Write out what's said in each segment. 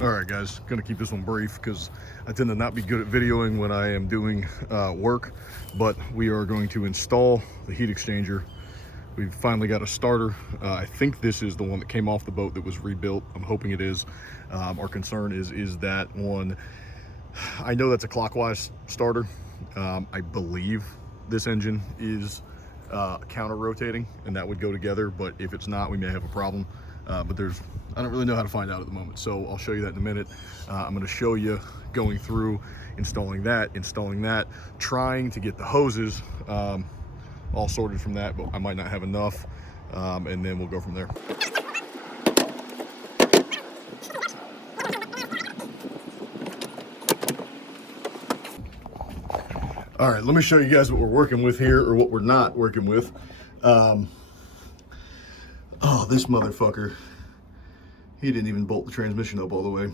All right, guys, gonna keep this one brief because I tend to not be good at videoing when I am doing work, but we are going to install the heat exchanger. We've finally got a starter. I think this is the one that came off the boat that was rebuilt. I'm hoping it is. Our concern is that one. I know that's a clockwise starter. I believe this engine is counter rotating and that would go together, but if it's not, we may have a problem. But I don't really know how to find out at the moment, so I'll show you that in a minute. I'm going to show you going through installing that, trying to get the hoses all sorted from that, but I might not have enough, and then we'll go from there. All right, let me show you guys what we're working with here, or what we're not working with. Oh, this motherfucker. He didn't even bolt the transmission up all the way.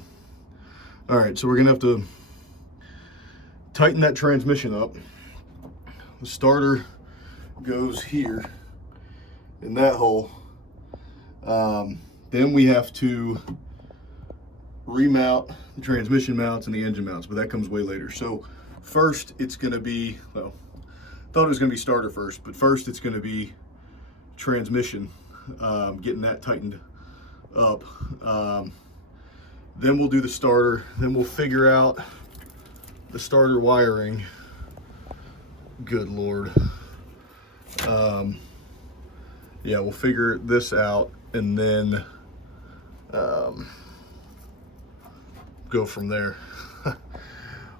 All right, so we're gonna have to tighten that transmission up. The starter goes here in that hole. Then we have to remount the transmission mounts and the engine mounts, but that comes way later. So first it's gonna be, well, thought it was gonna be starter first, but first it's gonna be transmission, getting that tightened up. Then we'll do the starter, then we'll figure out the starter wiring. Good Lord. Yeah, we'll figure this out and then go from there.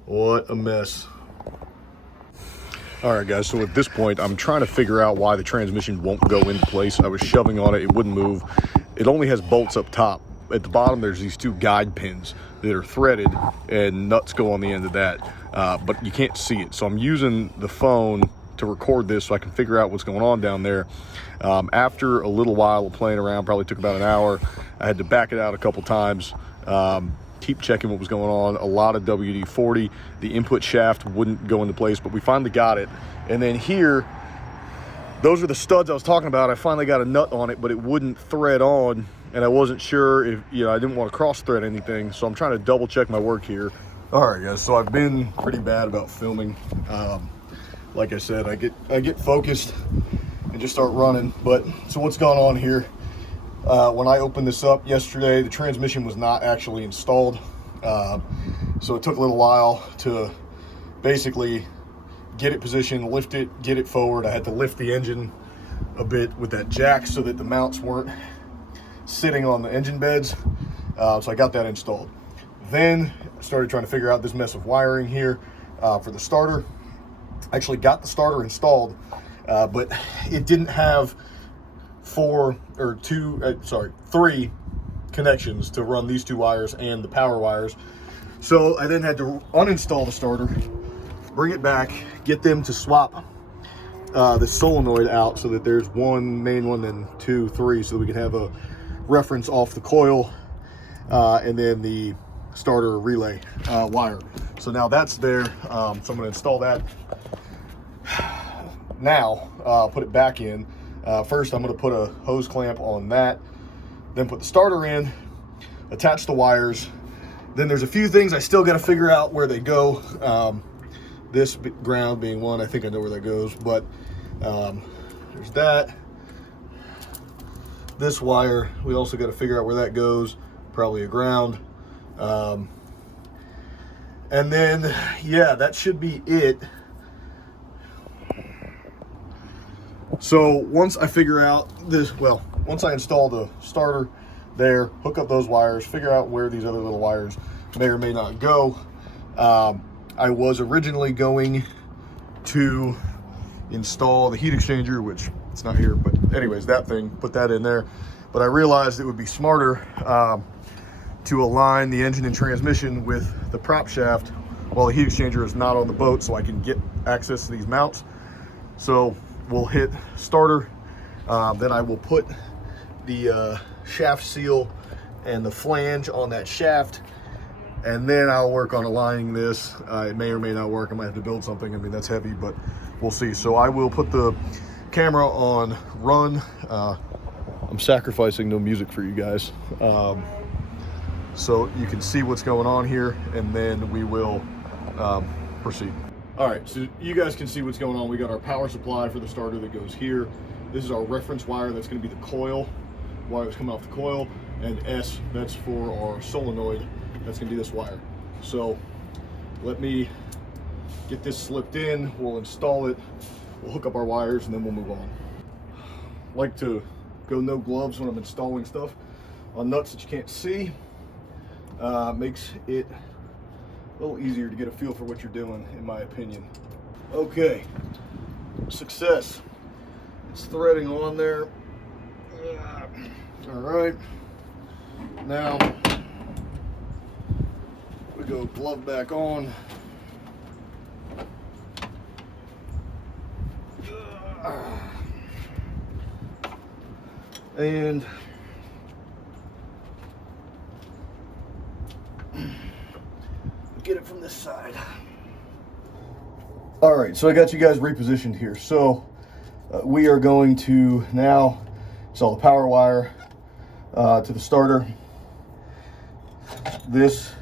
What a mess. All right, guys, so at this point, I'm trying to figure out why the transmission won't go into place. I was shoving on it, it wouldn't move. It only has bolts up top. At the bottom, there's these two guide pins that are threaded and nuts go on the end of that, but you can't see it. So I'm using the phone to record this so I can figure out what's going on down there. After a little while of playing around, probably took about an hour, I had to back it out a couple times, keep checking what was going on. A lot of WD-40. The input shaft wouldn't go into place, but we finally got it. And then here, those are the studs I was talking about. I finally got a nut on it, but it wouldn't thread on, and I wasn't sure if, I didn't want to cross thread anything, so I'm trying to double check my work here. All right, guys, so I've been pretty bad about filming. Like I said, I get focused and just start running. But so what's going on here? When I opened this up yesterday, the transmission was not actually installed. So it took a little while to basically get it positioned, lift it, get it forward. I had to lift the engine a bit with that jack so that the mounts weren't sitting on the engine beds. So I got that installed. Then I started trying to figure out this mess of wiring here for the starter. I actually got the starter installed, but it didn't have three connections to run these two wires and the power wires. So I then had to uninstall the starter, bring it back, get them to swap the solenoid out so that there's one main one and 2, 3, so that we can have a reference off the coil, and then the starter relay wire. So now that's there. So I'm going to install that now, put it back in. First I'm going to put a hose clamp on that, then put the starter in, attach the wires. Then there's a few things I still got to figure out where they go. This ground being one, I think I know where that goes, but there's that. This wire, we also got to figure out where that goes, probably a ground. And then, yeah, that should be it. So once I figure out this, well, once I install the starter there, hook up those wires, figure out where these other little wires may or may not go. I was originally going to install the heat exchanger, which it's not here, but anyways, that thing, put that in there. But I realized it would be smarter to align the engine and transmission with the prop shaft while the heat exchanger is not on the boat, so I can get access to these mounts. So we'll hit starter, then I will put the shaft seal and the flange on that shaft, and then I'll work on aligning this. It may or may not work. I might have to build something. I mean, that's heavy, but we'll see. So I will put the camera on run. I'm sacrificing no music for you guys. so you can see what's going on here, and then we will proceed. All right, so you guys can see what's going on. We got our power supply for the starter that goes here. This is our reference wire. That's going to be the coil wire that's coming off the coil, and S, that's for our solenoid. That's going to be this wire. So let me get this slipped in. We'll install it. We'll hook up our wires, and then we'll move on. Like to go no gloves when I'm installing stuff on nuts that you can't see. Makes it a little easier to get a feel for what you're doing, in my opinion. Okay, success. It's threading on there. All right, now we go glove back on. And get it from this side. All right, so I got you guys repositioned here. So we are going to now install the power wire to the starter. This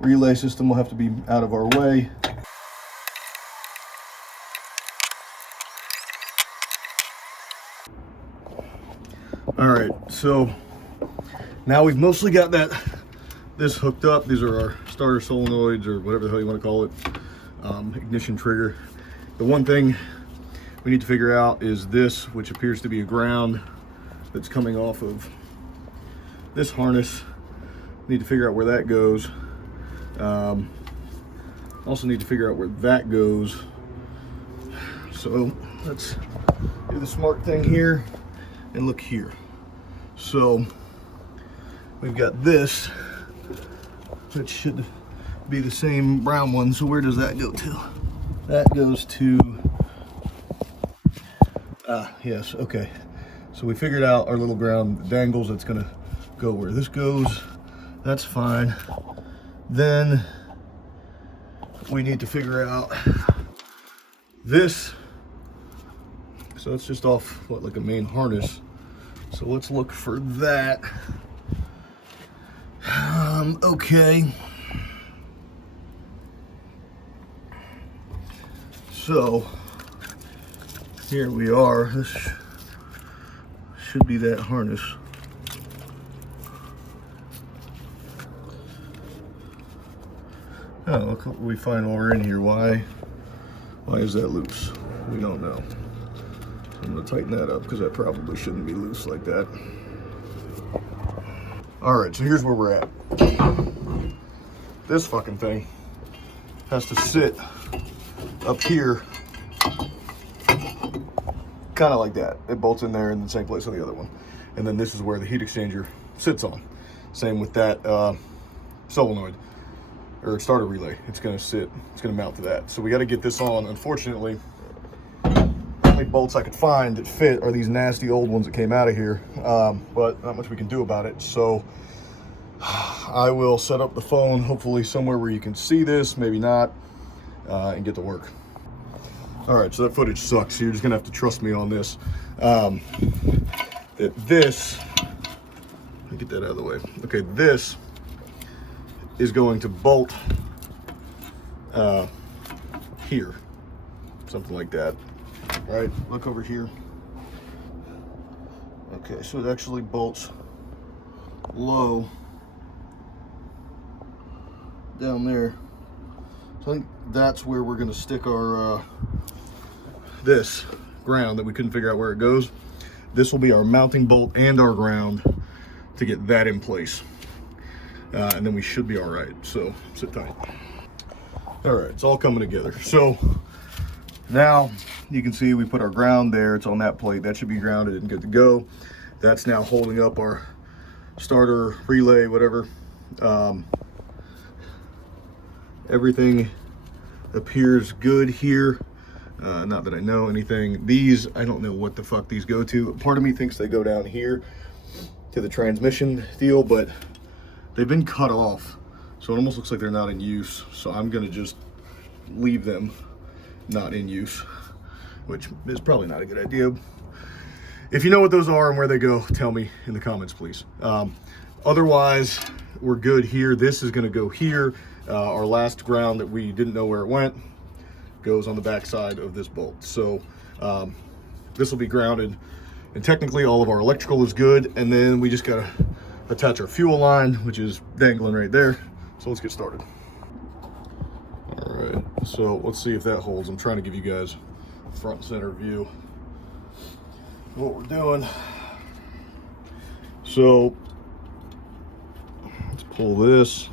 relay system will have to be out of our way. All right, so now we've mostly got this hooked up. These are our starter solenoids, or whatever the hell you want to call it, ignition trigger. The one thing we need to figure out is this, which appears to be a ground that's coming off of this harness. Need to figure out where that goes. Also need to figure out where that goes. So let's do the smart thing here and look here. So we've got this, which should be the same brown one. So where does that go to? That goes to, yes, okay. So we figured out our little ground dangles. That's gonna go where this goes. That's fine. Then we need to figure out this. So it's just off, what, like a main harness. So let's look for that. Okay. So here we are. This should be that harness. Oh, look what we find while we're in here. Why is that loose? We don't know. I'm gonna tighten that up because that probably shouldn't be loose like that. All right, so here's where we're at. This fucking thing has to sit up here, kind of like that. It bolts in there in the same place on the other one. And then this is where the heat exchanger sits on. Same with that solenoid, or starter relay. It's gonna sit, it's gonna mount to that. So we gotta get this on. Unfortunately, the only bolts I could find that fit are these nasty old ones that came out of here, but not much we can do about it. So I will set up the phone, hopefully somewhere where you can see this, maybe not, and get to work. All right, so that footage sucks. So you're just gonna have to trust me on this. That this, let me get that out of the way. Okay, this is going to bolt here, something like that. All right, look over here. Okay, so it actually bolts low down there. So I think that's where we're gonna stick our this ground that we couldn't figure out where it goes. This will be our mounting bolt and our ground to get that in place. And then we should be all right, so sit tight. All right, it's all coming together. So now you can see we put our ground there. It's on that plate. That should be grounded and good to go. That's now holding up our starter relay, whatever. Everything appears good here. Not that I know anything. These, I don't know what the fuck these go to. Part of me thinks they go down here to the transmission deal, but they've been cut off. So it almost looks like they're not in use. So I'm gonna just leave them not in use, which is probably not a good idea. If you know what those are and where they go, tell me in the comments, please. Otherwise, we're good here. This is gonna go here. Our last ground that we didn't know where it went goes on the back side of this bolt. So this will be grounded, and technically all of our electrical is good, and then we just gotta attach our fuel line, which is dangling right there. So let's get started. All right, so let's see if that holds. I'm trying to give you guys front and center view of what we're doing. So let's pull this.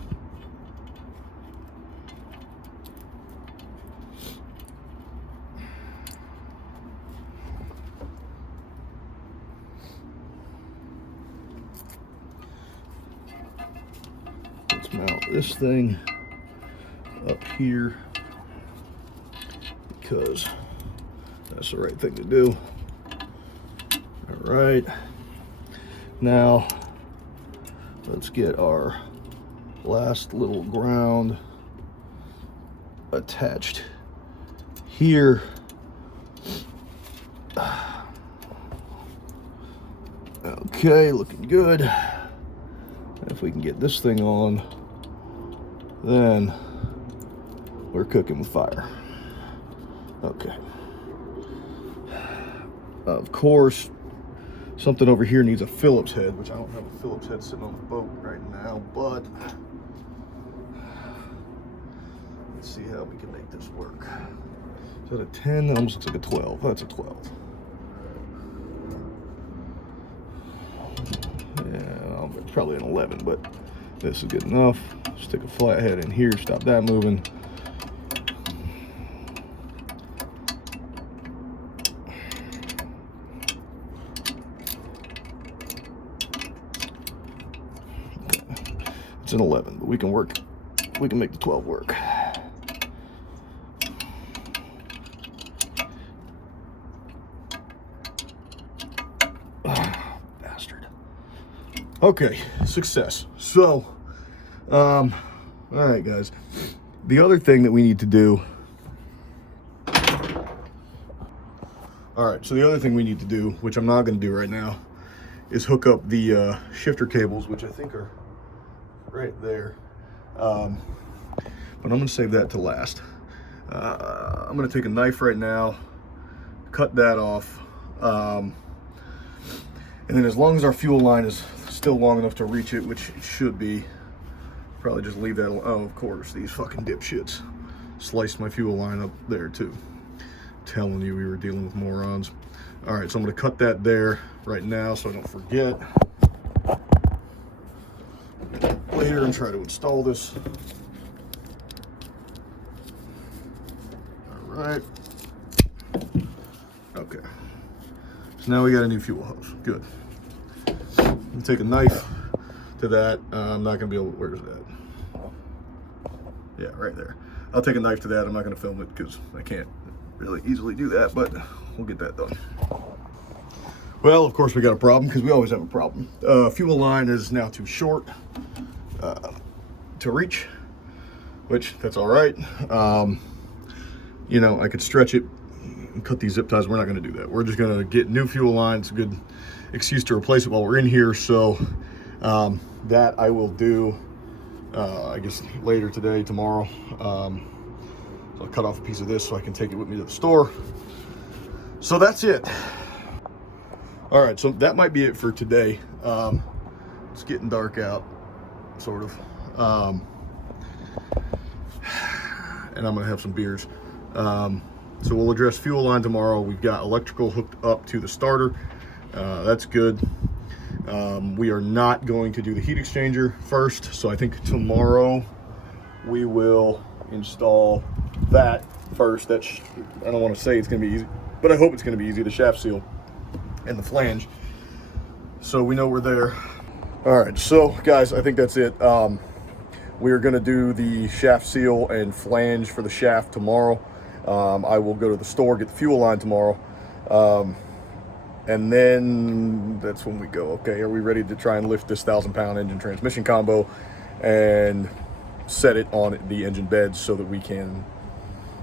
Let's mount this thing up here because that's the right thing to do. All right, now let's get our last little ground attached here. Okay, looking good. If we can get this thing on, then we're cooking with fire. Okay. Of course, something over here needs a Phillips head, which I don't have a Phillips head sitting on the boat right now, but let's see how we can make this work. Is that a 10? That almost looks like a 12. That's a 12. Yeah, probably an 11, but this is good enough. Stick a flathead in here, stop that moving. It's an 11, but we can make the 12 work. Bastard. Okay, success. So, all right, guys. The other thing that we need to do. All right, so the other thing we need to do, which I'm not going to do right now, is hook up the shifter cables, which I think are right there. But I'm going to save that to last. I'm going to take a knife right now, cut that off, and then as long as our fuel line is still long enough to reach it, which it should be, probably just leave that alone. Oh, of course, these fucking dipshits sliced my fuel line up there too. Telling you we were dealing with morons. All right, so I'm going to cut that there right now so I don't forget later and try to install this. All right. Okay. So now we got a new fuel hose. Good. I'm take a knife to that. I'm not going to be able to, where's that? Yeah, right there. I'll take a knife to that. I'm not going to film it because I can't really easily do that, but we'll get that done. Well, of course we got a problem because we always have a problem. Fuel line is now too short to reach, which that's all right. You know, I could stretch it and cut these zip ties. We're not going to do that. We're just going to get new fuel line. It's a good excuse to replace it while we're in here. So that I will do, I guess later today, tomorrow. So I'll cut off a piece of this so I can take it with me to the store. So that's it. All right, so that might be it for today. It's getting dark out, sort of. And I'm gonna have some beers. So we'll address fuel line tomorrow. We've got electrical hooked up to the starter. That's good. We are not going to do the heat exchanger first. So I think tomorrow we will install that first. I don't want to say it's gonna be easy, but I hope it's gonna be easy. The shaft seal and the flange, so we know we're there. All right, so guys, I think that's it. We are going to do the shaft seal and flange for the shaft tomorrow. I will go to the store, get the fuel line tomorrow, and then that's when we go. Okay, are we ready to try and lift this 1,000-pound engine transmission combo and set it on the engine bed so that we can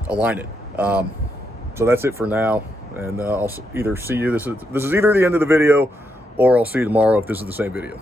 align it? So that's it for now. And I'll either see you, this is either the end of the video, or I'll see you tomorrow if this is the same video.